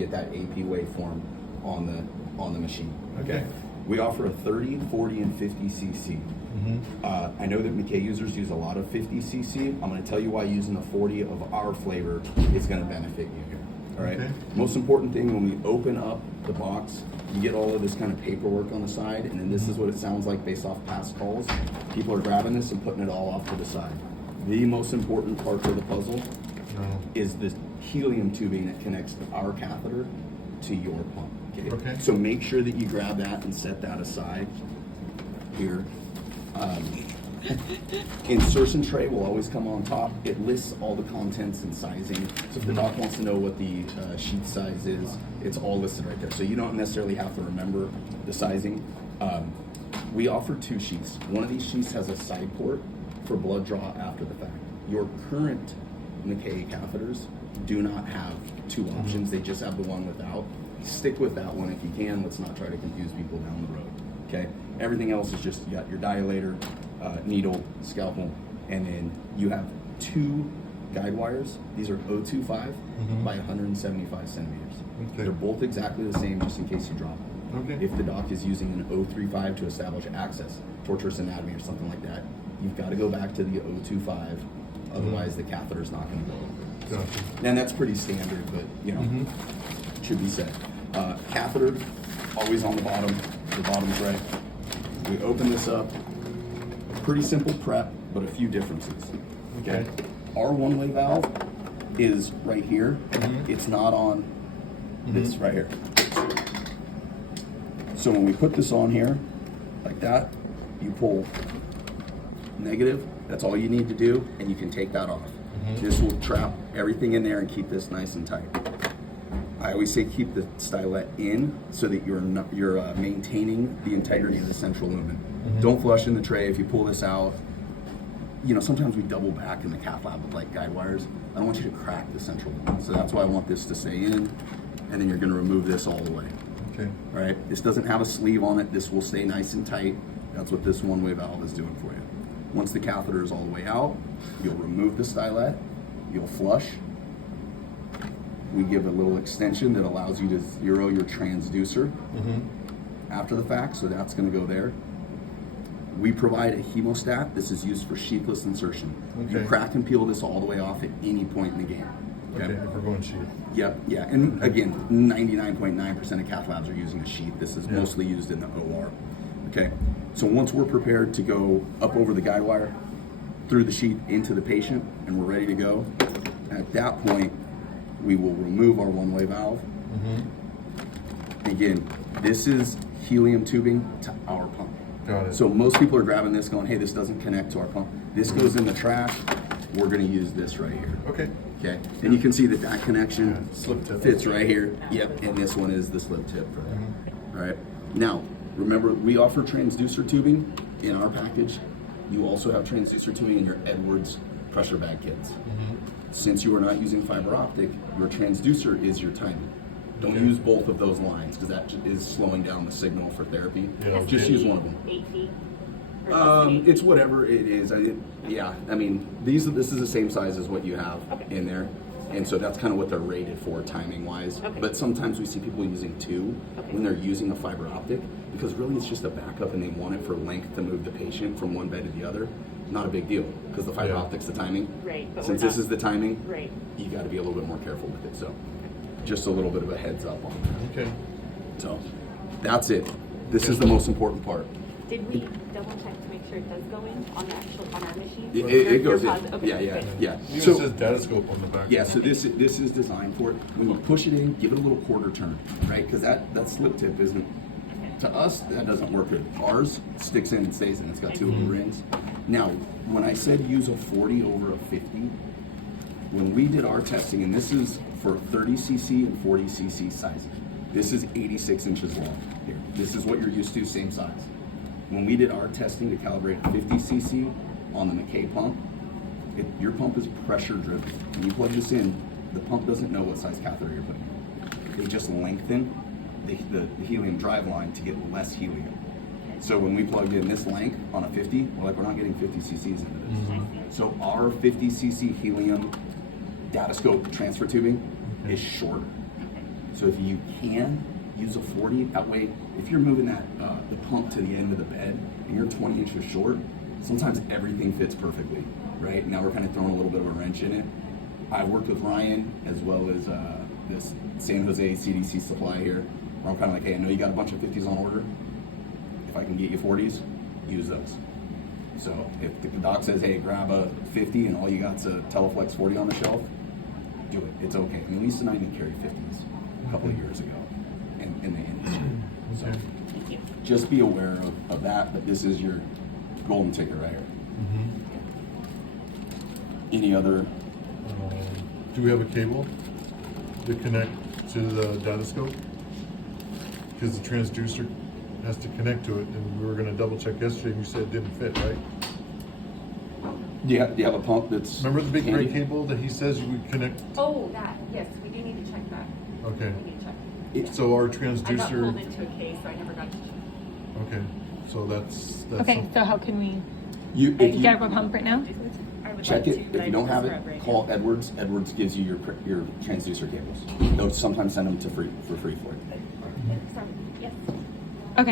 get that AP waveform on the machine. Okay. We offer a 30, 40, and 50 cc. I know that McKay users use a lot of 50 cc. I'm going to tell you why using a 40 of our flavor is going to benefit you here. All right. Okay. Most important thing, when we open up the box, you get all of this kind of paperwork on the side, and then this is what it sounds like based off past calls. People are grabbing this and putting it all off to the side. The most important part of the puzzle is the helium tubing that connects our catheter to your pump. Okay. So make sure that you grab that and set that aside here. Insertion tray will always come on top. It lists all the contents and sizing. So if the doc wants to know what the sheet size is, it's all listed right there. So you don't necessarily have to remember the sizing. We offer 2 sheaths. One of these sheaths has a side port for blood draw after the fact. Your current McKay catheters do not have 2 options. They just have the one without. Stick with that one if you can. Let's not try to confuse people down the road. Okay. Everything else is just, you got your dilator, needle, scalpel, and then you have 2 guide wires. These are 025 by 175 centimeters. Okay. They're both exactly the same, just in case you drop them. Okay. If the doc is using an 035 to establish access, tortuous anatomy, or something like that, you've got to go back to the 025. Otherwise, the catheter's not going to go over. Gotcha. And that's pretty standard, but you know, should be said. Catheter, always on the bottom's right. We open this up, pretty simple prep, but a few differences. Okay. Our one-way valve is right here. It's not on this right here. So when we put this on here, like that, you pull negative, that's all you need to do, and you can take that off. This will trap everything in there and keep this nice and tight. I always say keep the stylet in so that you're maintaining the integrity of the central lumen. Don't flush in the tray. If you pull this out, you know, sometimes we double back in the cath lab with like guide wires. I don't want you to crack the central lumen. So that's why I want this to stay in, and then you're gonna remove this all the way. Okay. All right, this doesn't have a sleeve on it. This will stay nice and tight. That's what this one-way valve is doing for you. Once the catheter is all the way out, you'll remove the stylet, you'll flush. We give a little extension that allows you to zero your transducer after the fact, so that's gonna go there. We provide a hemostat. This is used for sheathless insertion. Okay. You crack and peel this all the way off at any point in the game. Okay, if we're going sheath. Yep, yeah, and again, 99.9% of cath labs are using a sheath. This is mostly used in the OR. Okay, so once we're prepared to go up over the guide wire, through the sheath into the patient, and we're ready to go, at that point, we will remove our one-way valve. Again, this is helium tubing to our pump. Got it. So most people are grabbing this going, hey, this doesn't connect to our pump. This goes in the trash. We're gonna use this right here. Okay. Okay, and you can see that that connection Slip tip. fits right here. Yep, and this one is the slip tip for that. All right. Now, remember, we offer transducer tubing in our package. You also have transducer tubing in your Edwards pressure bag kits. Since you are not using fiber optic, your transducer is your timing. Don't use both of those lines because that is slowing down the signal for therapy. Yeah. Just use one of them. 8 feet? It's whatever it is. I mean, this is the same size as what you have in there, and so that's kind of what they're rated for timing wise. Okay. But sometimes we see people using 2 when they're using a fiber optic because really it's just a backup and they want it for length to move the patient from one bed to the other. Not a big deal because the fiber optic's the timing. Right. But Since this is the timing, right. you got to be a little bit more careful with it. So, just a little bit of a heads up on that. Okay. So, that's it. This is the most important part. Did we double check to make sure it does go in on our machine? It goes in. Okay, Yeah. good. Even says datascope on the back. Yeah, so this is designed for it. When you push it in, give it a little quarter turn, right? Because that slip tip isn't, to us, that doesn't work good. Ours sticks in and stays in. It's got 2 little rings. Now, when I said use a 40 over a 50, when we did our testing, and this is for 30 cc and 40 cc sizes, this is 86 inches long here. This is what you're used to, same size. When we did our testing to calibrate 50 cc on the McKay pump, your pump is pressure driven. When you plug this in, the pump doesn't know what size catheter you're putting in. They just lengthen the helium drive line to get less helium. So when we plugged in this length on a 50, we're not getting 50 cc's into this. So our 50 cc helium datascope transfer tubing is shorter. So if you can use a 40, that way, if you're moving that the pump to the end of the bed and you're 20 inches short, sometimes everything fits perfectly, right? Now we're kind of throwing a little bit of a wrench in it. I've worked with Ryan as well as this San Jose CDC supply here. Where I'm kind of like, hey, I know you got a bunch of 50s on order. If I can get you 40s, use those. So if the doc says, hey, grab a 50 and all you got's a Teleflex 40 on the shelf, do it. It's okay. I mean, Lisa and I did carry 50s a couple of years ago in the industry. So Okay. Thank you. just be aware of that, but this is your golden ticket right here. Any other? Do we have a cable to connect to the data scope? Because the transducer has to connect to it, and we were gonna double check yesterday, and you said it didn't fit, right? Do you have a pump that's Remember the big handy? gray cable that he says you would connect? Oh, that, yes, we do need to check that. Okay, We need to check. so our I got pulled transducer, into a case, so I never got to check. okay, so that's. Okay, some- so how can we, You, you if you grab a pump right now? I would check like it. to, but If I you don't have prefer it, right call now. Edwards. Edwards gives you your transducer cables. They'll sometimes send them for free for you. Sorry, yes.